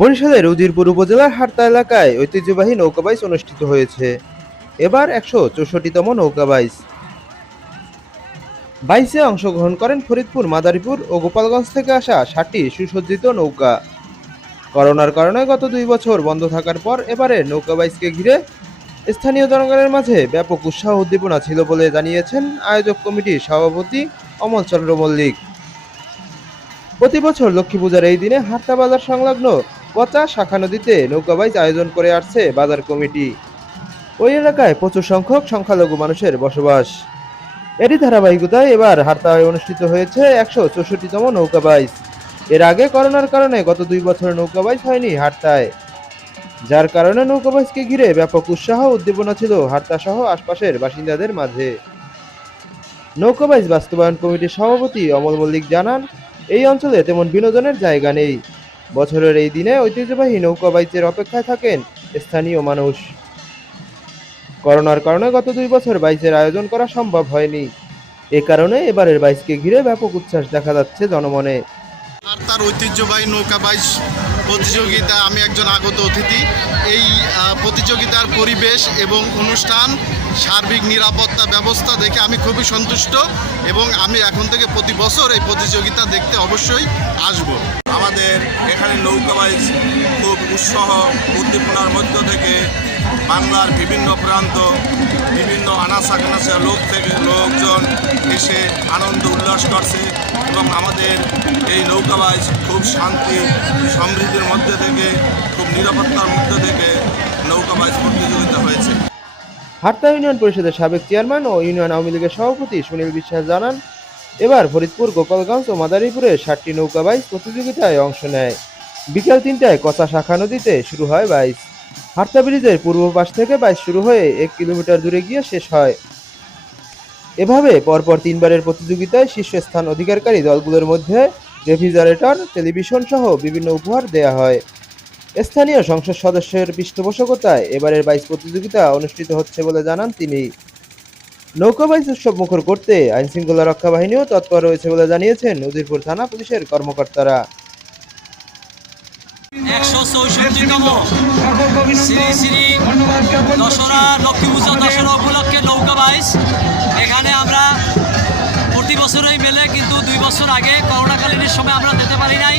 বরিশালের উজিরপুর উপজেলার হারতা এলাকায় ঐতিহ্যবাহী নৌকাবাইজ অনুষ্ঠিত হয়েছে। এবার একশো চৌষট্টিতম নৌকাবাইজ বাইসে। অংশগ্রহণ করেন ফরিদপুর, মাদারীপুর ও গোপালগঞ্জ থেকে আসা ষাটটি সুসজ্জিত নৌকা। করোনার কারণে গত দুই বছর বন্ধ থাকার পর এবারে নৌকাবাইজকে ঘিরে স্থানীয় জনগণের মাঝে ব্যাপক উৎসাহ উদ্দীপনা ছিল বলে জানিয়েছেন আয়োজক কমিটির সভাপতি অমল চন্দ্র মল্লিক। প্রতি বছর লক্ষ্মী পূজার এই দিনে হাট্টা বাজার সংলগ্ন পচা শাখা নদীতে নৌকাবাইজ আয়োজন করে আসছে বাজার কমিটি। ওই এলাকায় প্রচুর সংখ্যক সংখ্যালঘু মানুষের বসবাস। এরই ধারাবাহিকতায় এবার হাট্টায় অনুষ্ঠিত হয়েছে একশো চৌষট্টিতম নৌকাবাইজ এর আগে করোনার কারণে গত দুই বছর নৌকাবাইজ হয়নি হাট্টায় যার কারণে নৌকাবাইজকে ঘিরে ব্যাপক উৎসাহ উদ্দীপনা ছিল হাট্টা সহ আশপাশের বাসিন্দাদের মাঝে। নৌকাবাইজ বাস্তবায়ন কমিটির সভাপতি অমল মল্লিক জানান, এই অঞ্চলে তেমন বিনোদনের জায়গা নেই। বছরের এই দিনে ঐতিহ্যবাহী নৌকা বাইচের অপেক্ষায় থাকেন স্থানীয় মানুষ। করোনার কারণে গত দুই বছর বাইচের আয়োজন করা সম্ভব হয়নি। এ কারণে এবারের বাইচকে ঘিরে ব্যাপক উচ্ছ্বাস দেখা যাচ্ছে জনমনে। আর তার ঐতিহ্যবাহী নৌকা বাইশ প্রতিযোগিতা, আমি একজন আগত অতিথি, এই প্রতিযোগিতার পরিবেশ এবং অনুষ্ঠান সার্বিক নিরাপত্তা ব্যবস্থা দেখে আমি খুবই সন্তুষ্ট এবং আমি এখন থেকে প্রতি বছর এই প্রতিযোগিতা দেখতে অবশ্যই আসব। আমাদের এখানে নৌকাবাইজ খুব উৎসাহ, উদ্দীপনার মধ্য থেকে বাংলার বিভিন্ন প্রান্ত, বিভিন্ন আনাচা কানাচা লোক থেকে লোকজন এসে আনন্দ, উল্লাস করছে এবং আমাদের এই নৌকাবাইজ খুব শান্তি, সমৃদ্ধির মধ্যে থেকে, খুব নিরাপত্তার মধ্যে থেকে নৌকাবাইজ প্রতিযোগিতা হয়েছে। হাট্টা ইউনিয়ন পরিষদের সাবেক চেয়ারম্যান ও ইউনিয়ন আওয়ামী লীগের সভাপতি সুনীল বিশ্বাস জানান, এবার ফরিদপুর, গোপালগঞ্জ ও মাদারীপুরে ষাটটি নৌকাবাইজ প্রতিযোগিতায় অংশ নেয়। বিকেল তিনটায় কচা শাখা নদীতে শুরু হয় বাইচ হাট্টা ব্রিজের পূর্ব পাশ থেকে বাইচ শুরু হয়ে এক কিলোমিটার দূরে গিয়ে শেষ হয়। এভাবে পরপর তিনবারের প্রতিযোগিতায় শীর্ষস্থান অধিকারকারী দলগুলোর মধ্যে রেফ্রিজারেটর, টেলিভিশন সহ বিভিন্ন উপহার দেয়া হয়। স্থানীয় সংসদ সদস্যের পৃষ্ঠপোষকতায় এবারের বাইশ প্রতিযোগিতা অনুষ্ঠিত হচ্ছে বলে জানান তিনি। নৌকাবাইজ উৎসব মুখর করতে আইনশৃঙ্খলা রক্ষা বাহিনীও তৎপর রয়েছে বলে জানিয়েছেন উজিরপুর থানা পুলিশের কর্মকর্তারা। একশো চৌষট্টিতম শ্রী শ্রী দশরা দশরা উপলক্ষে নৌকা বাইশ। এখানে আমরা প্রতি বছরই মেলে, কিন্তু দুই বছর আগে করোনাকালীন সময় আমরা যেতে পারি নাই।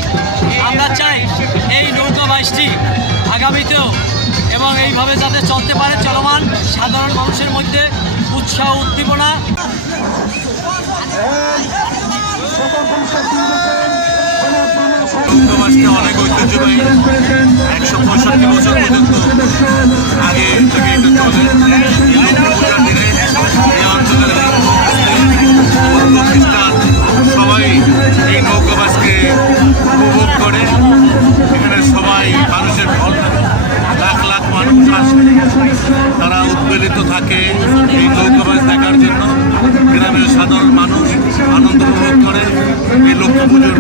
এবং এইভাবে যাতে চলতে পারে চলমান সাধারণ মানুষের মধ্যে উৎসাহ, উদ্দীপনা। অনেক ঐতিহ্যবাহী একশো পঁয়ষট্টি বছর পর্যন্ত সম্মিলিত থাকে এই লোকভাবে দেখার জন্য। গ্রামের সাধারণ মানুষ আনন্দ উপভোগ করে এই লক্ষ্য পুজোর